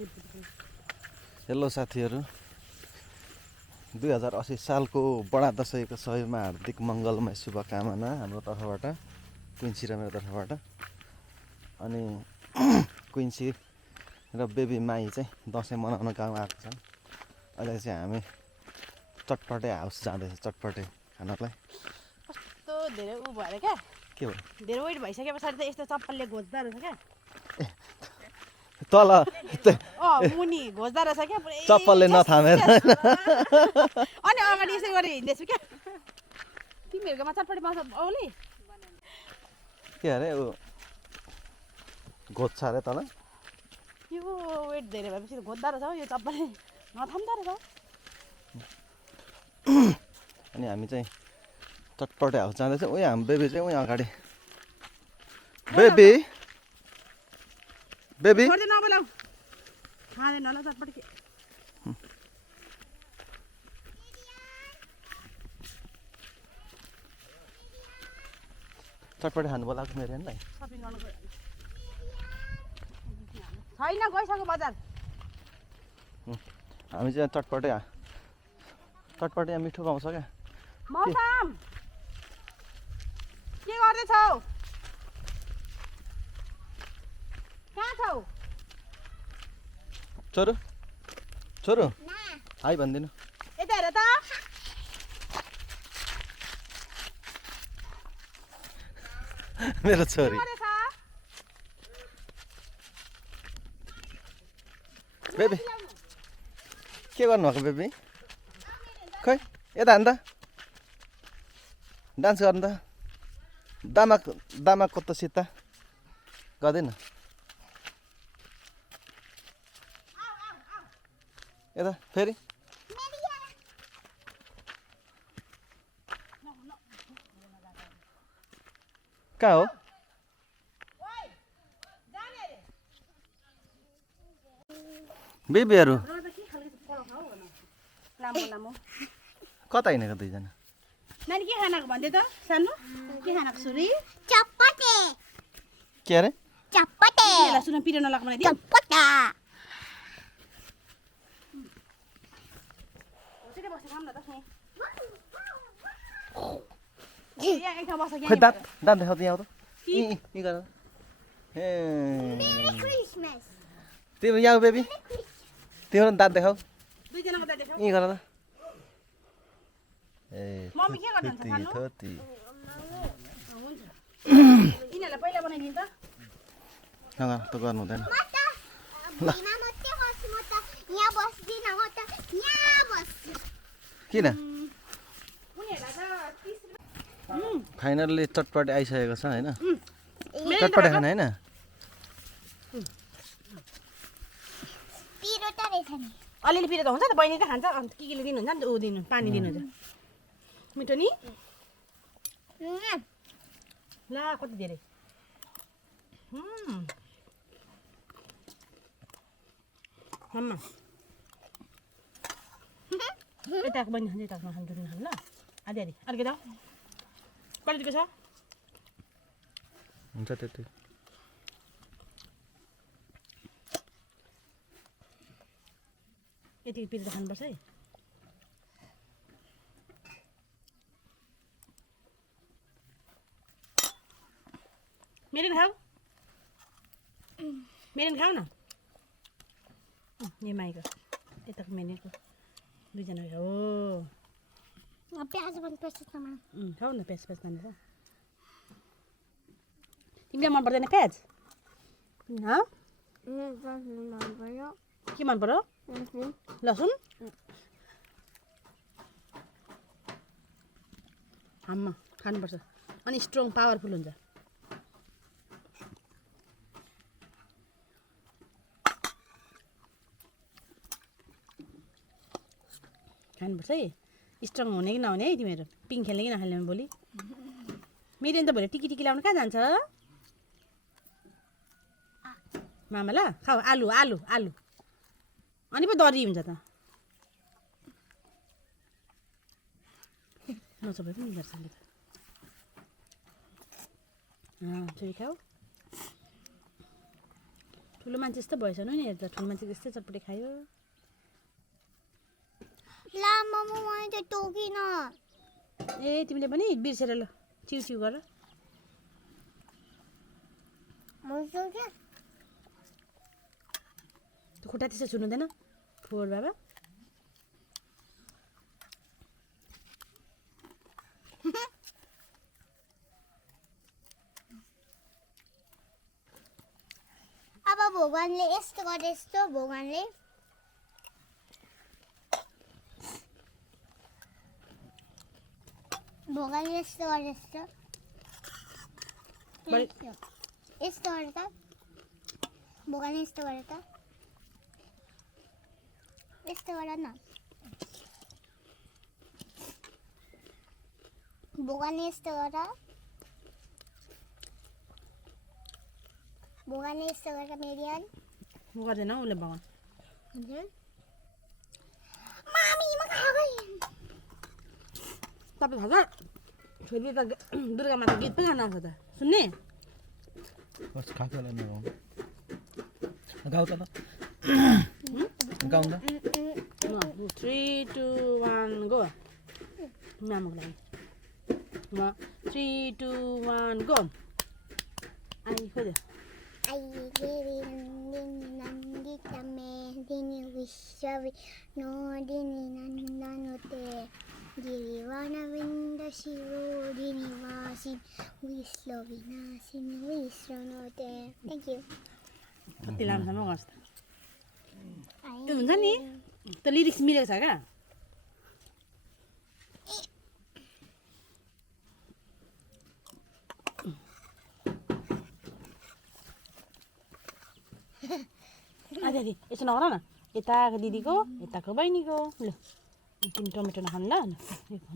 hello साथीहरू 2080 सालको बडा दशैंको सबैमा हार्दिक मङ्गलमय शुभकामना हाम्रो तर्फबाट क्विन्सी र मेरो तर्फबाट अनि क्विन्सी र बेबी माही चाहिँ दसैँ मनाउन गाउँ आएको छन् अहिले चाहिँ हामी चटपटे हाउस जाँदैछ चटपटे खानालाई कस्तो धेरै उ भएर क्या के हो धेरै वेट भइसके पछाडि त यस्तो चप्पलले घोच्दा रहेछ क्या तल मुनि घोच्दा रहेछ क्या चप्पलले नथामेर अनि अगाडि यसरी गरेर हिँड्दैछु क्या तिमीहरूकोमा चटपटे पाउँछ औली के अरे ऊ घोच्छ अरे तल यो वेट धेरै भएपछि घोच्दा रहेछ यो चप्पलले नथाम्दा रहेछ अनि हामी चाहिँ चटपटे हाउस जाँदैछ उही हाम्रो बेबी चाहिँ उही अगाडि बेबी बेबी छोड्दैन अब लाउ खाँदैन होला चटपटे के चटपटे खानु बोलाएको मेरो हेर्नुलाई सपिङ गर्नु छैन गइसक्यो बजार हामी चाहिँ चटपटे यहाँ मिठो पाउँछ क्या मौसम के गर्दैछौ कहाँ छौ छोरो छोरो हाई भनिदिनु यता हेर त मेरो छोरी बेबी के गर्नुभएको बेबी खै यता हान त डान्स गर्नु त दामाको त सिता गर्दैन यता फेरि कहाँ हो बेबीहरू कता हिँडेको दुईजना नानी के खानाको भन्दै त सानो के खानाको सुरी चटपटे के अरे चटपटे यसलाई सुन पिरो नलाग्नु मलाई दियो चटपटा छिटो बसेर खाऊँ न त यहाँ एक ठाउँ बस खै दाँत देखाउ त यहाँ त यी गर ए मेरी क्रिसमस तिम्रो यहाँ बेबी तिम्रो दाँत देखाउ दुईजनाको त देखाऊ यी गर त ए मम्मी के गर्नुहुन्छ सानो थोती हुन्छ यिनीहरूलाई पहिला बनाइदिनु त नगर त गर्नु हुँदैन भुइँमा मात्रै बस्छु म त यहाँ बस्दिनँ म त यहाँ बस्छु किन उनीहरूलाई त 30 फाइनल्ली चटपटे आइसकेको छ होइन रुपियाँ चटपटे खाने होइन पिरो त रहेछ नि अलिअलि पिरो त हुन्छ त बहिनी त खान्छ अन्त केले दिनुहुन्छ नि त ऊ दिनु पानी दिनुहुन्छ मिठो नि ला कति धेरै मम्मा यताको बहिनी खान्छ यताको नखानु दुध नखानु ल आधी आधी अर्कै त कतिको छ हुन्छ त्यति यति पिरो त खानुपर्छ है मेरिन खाऊ मेरिन खाऊ न माइको यताको मेरिनको दुईजना हो प्याज पनि पर्छ तमा खाऊ न प्याज प्याज खान्छ तिमीलाई मन पर्दैन प्याज के मन पर्यो लसुन हाम्मा खानुपर्छ अनि स्ट्रङ पावरफुल हुन्छ खानुपर्छ है स्ट्रङ हुने कि नहुने है तिमीहरू पिङ खेल्ने कि नखेल्ने भोलि मेरो त भोलि टिकी टिकी लाउनु कहाँ जान्छ मामा ल खाऊ आलु आलु आलु अनि पो दरी हुन्छ त नसबै पनि गर्छ नि त छोरी खाऊ ठुलो मान्छे जस्तो भएछ नि हेर्दा ठुलो मान्छे जस्तै चटपटे खायो ला मोमो मैले त टोकिन ए तिमीले पनि बिर्सेर ल चिउ चिउ गर मजो के त्यो खुट्टा त्यसो छुनुहुँदैन फोहोर बाबा अब भगवानले यस्तो गरे यस्तो भगवानले यस्तो गरे यस्तो यस्तो गरे त भगवानले यस्तो गरे त यस्तो गर न भगवानले यस्तो गर भगवानले यस्तो गर मेरियान म गर्दैन उसले भगवान मामी म खाबै तपाईँ थाहा छ फेरि त दुर्गा माता गीत पो गाउनु आउँछ त सुन्ने बस खाकेलाई नगाउँ गाउँ त गाउँ त 3 2 1 गो मामुको लागि 3 2 1 गो आई खोज्यो आई देवी नन्दी तमे दिनी विश्ववि नो दिनी नन्दनोते गिरिवन विन्द शिवो दिनिवासिन विश्व विनाशिन विश्वनोते थ्याङ्क यू कति लामोसम्म गर्छ त त्यो हुन्छ नि त्यो लिरिक्स मिलेको छ क्या आदि यसो नगर न यताको दिदीको यताको बहिनीको ल तिमी टमेटो नखानु ल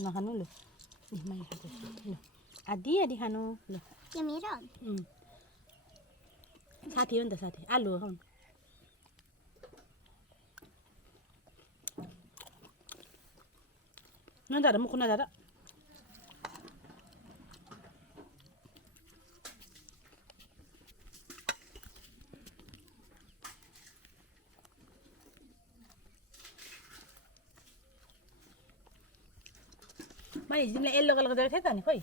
नखानु ल मैले खाँदैछु ल आदि आदि खानु ल के मेरो साथी हो नि त साथी आलु हो खाउनु नजाँदा मुख नजाँदा मैले तिमीलाई येल्लो कलरको दिएको थिएँ त नि खोइ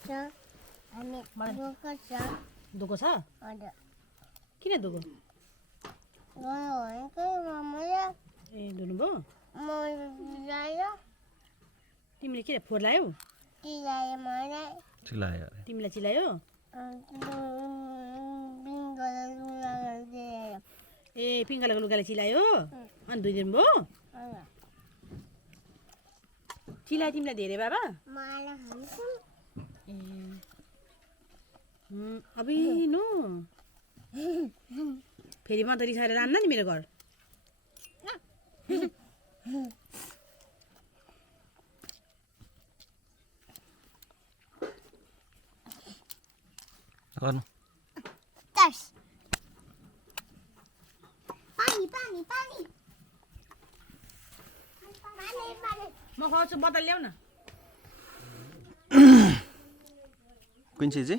छ हामी दुःख छ दुःख छ हजुर किन दुःख ए धुनुभयो तिमीले किन फोहोर लायौ तिमीलाई चिलायो ए पिङ्क कलरको लुगाले चिलायो अनि धुइदिनु भयो चिलायो तिमीलाई धेरै बाबा ए अबि नो फेरि म त रिसाएर जान्न नि मेरो घर गर्नु म खुवाउँछु बोतल ल्याउ न कुन चिज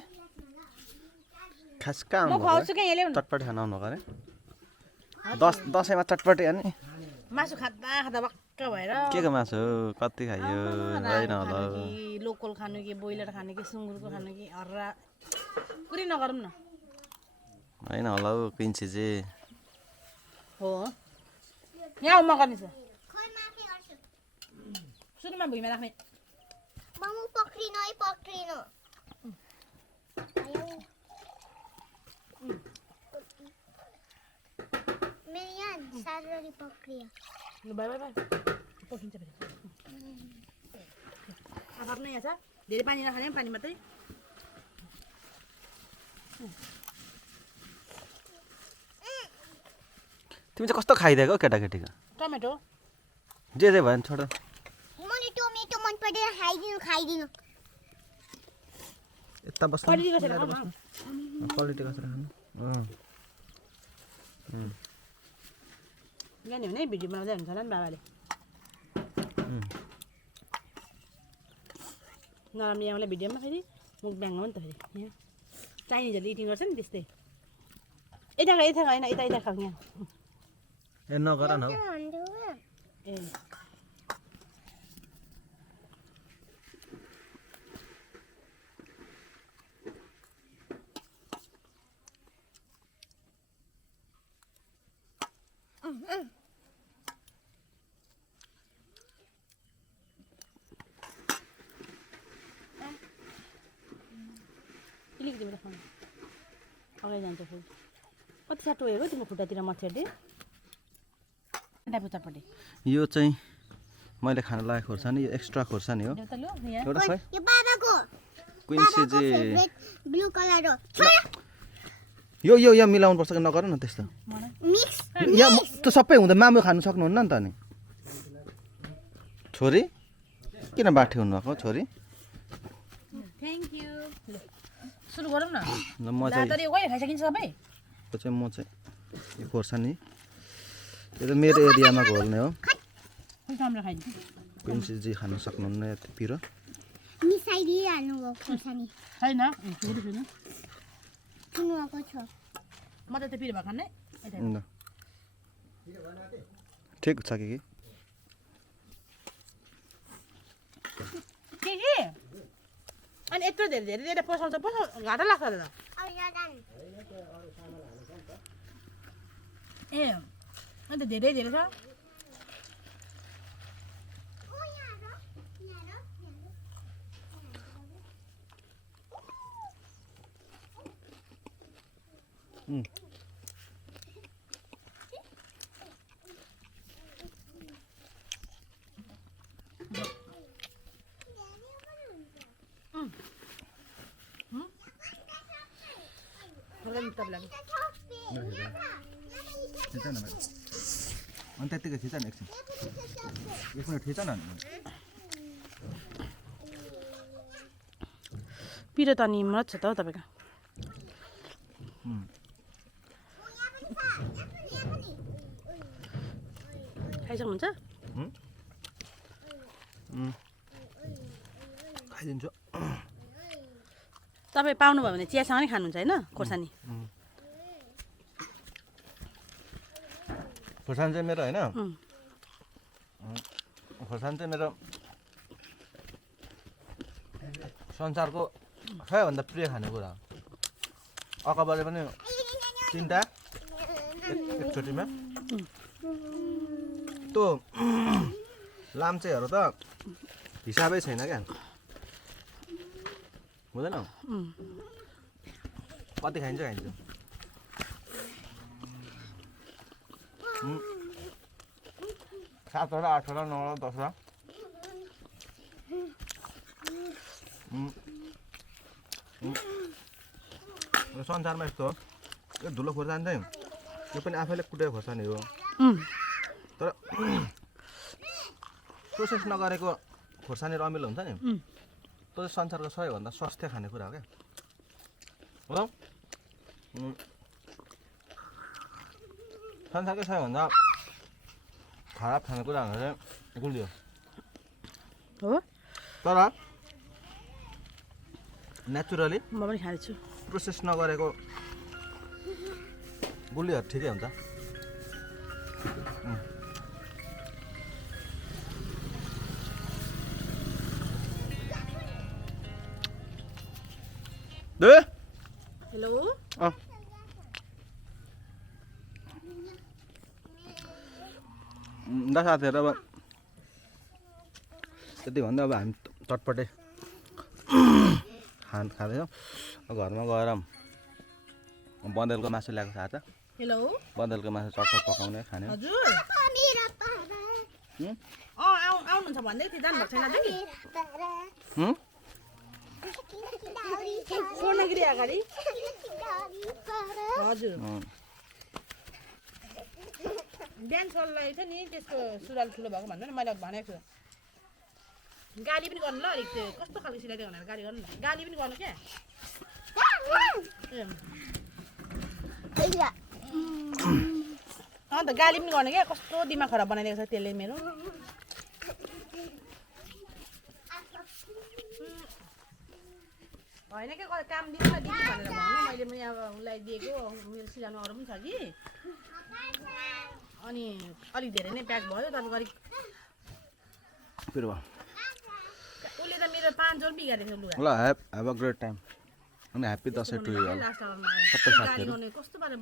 खास कहाँ म आउनु खुवाउँछु क्या यहाँ ल्याउ न चटपटी खान आउनु अरे दसैँमा चटपटी अनि मासु खाँदा खाँदा वाक्क भएर के को मासु कति खायो होइन होला लोकल खानु कि ब्रोइलर खानु कि सुँगुरको खानु कि हर्रा कुरै नगरौँ न होइन होला हौ कुन चिज हो यहाँ म गर्ने छ सुरुमा भुइँमा राख्ने मामु पक्रिनु है पक्रिनु मेरियान साररी पक्रियो ल बाई बाई बाई पकिन्छ फेरि आफ्नो यहाँ छ धेरै पानी नखाने पानी मात्रै तिमी चाहिँ कस्तो खाइदिएको केटाकेटीको टमेटो जे भयो भने छोड मैले टमेटो मन पर्दैन खाइदिनु यता बस्नु क्वालिटी कसेर खाऊ न क्वालिटी कसेर खानु यहाँ नि भने भिडियो बनाउँदै हुन्छ होला नि बाबाले नराम्रो यहाँलाई भिडियोमा फेरि मुख ब्याङ हो नि त फेरि यहाँ चाइनिजहरूले इटिङ गर्छ नि त्यस्तै यता होइन यता खाऊ यहाँ ए नगर न हौ ए अलिकति बेला खानु अगाडि जान्छ फेरि कति साटो हेर तिम्रो खुट्टातिर मच्छरले चटपटे यो चाहिँ मैले खान लागेको खोर्सानी यो एक्स्ट्रा खोर्सानी हो देउता लु यहाँ एउटा छ यो बाबाको क्विन्सी चाहिँ फेभरेट ब्लू कलर हो यो यो यहाँ मिलाउनु पर्छ कि नगर न त्यस्तो मिक्स यहाँ त सबै हुँदा मामु खानु सक्नुहुन्न नि त नि छोरी किन बाठी हुनुभएको छोरी थ्याङ्क यू सुरु गरौँ न ल म चाहिँ तर यो कहिले खाइसकिन्छ सबै यो चाहिँ म चाहिँ यो खोर्सानी यो त मेरो एरियामा घोल्ने हो राम्रो खाइदिन्छ क्विन्सीजी खानु सक्नुहुन्न यति पिरो मिसाइदिइहाल्नु भयो खोर्सानी छैन फेरि छैन किन्नुको छ म त त्यो पिरो भएको खाने ल ठिक छ कि के अनि यत्रो धेरै धेरै धेरै पसाउँछ घाटा लाग्छ त अब यहाँ जानु ए अन्त धेरै धेरै छ ओ यहाँ र तपाईँलाई थिच न मेरो अनि त्यतिकै थिच न एकछिन एक मिनट थिच न पिरो त अनि मत छ त हौ तपाईँको खाइसक्नुहुन्छ खाइदिन्छु तपाईँ पाउनुभयो भने चियासँग नै खानुहुन्छ होइन खोर्सानी खोर्सानी चाहिँ मेरो होइन खोर्सानी चाहिँ मेरो संसारको सबैभन्दा प्रिय खानेकुरा हो अकबरले पनि 3टा एकचोटिमा त्यो लाम्चेहरू त हिसाबै छैन क्या हुँदैन कति खाइन्छ 7वटा 8वटा 9वटा 10वटा संसारमा यस्तो हो यो धुलो खोर्सानी चाहिँ यो पनि आफैले कुटेको खोर्सानी हो तर प्रोसेस नगरेको खोर्सानी रमिलो हुन्छ नि त्यो चाहिँ संसारको सबैभन्दा स्वास्थ्य खानेकुरा हो क्या हो संसारकै सबैभन्दा खराब खानेकुरा भनेर चाहिँ गुलियो हो तर नेचुरली म पनि खाँदैछु प्रोसेस नगरेको गुलियोहरू ठिकै हुन्छ हेलो ल साथीहरू अब त्यति भन्दा अब हामी चटपटे खाँदैछौँ घरमा गएर बँदेलको मासु ल्याएको छ आज हेलो बँदेलको मासु चटपट पकाउने खाने हजुर आउनुहुन्छ भन्दै थियो जानुभएको छैन कि स्वर्णगिरी अगाडि हजुर बिहान सल्लाह थियो नि त्यसको सुरुवाल ठुलो भएको भन्नु नि मैले भनेको छु गाली पनि गर्नु ल अलिक त्यो कस्तो खालको सिलाइदियो भनेर गाली गर्नु न गाली पनि गर्नु क्या अन्त गाली पनि गर्नु क्या कस्तो दिमाग खराब बनाइदिएको छ त्यसले मेरो होइन के काम दिनु न दिदी भनेर भन्नु मैले पनि अब उसलाई दिएको मेरो सिलाउनु अरू पनि छ कि अनि अलिक धेरै नै प्याक भयो तपाईँको अलिक फेरि भयो उसले त मेरो 5 जोर बिगारेको छ लुगा ल हेभ अ ग्रेट टाइम अनि happy Dashain to you last आवरमा सबै साथीहरू कस्तो पारेर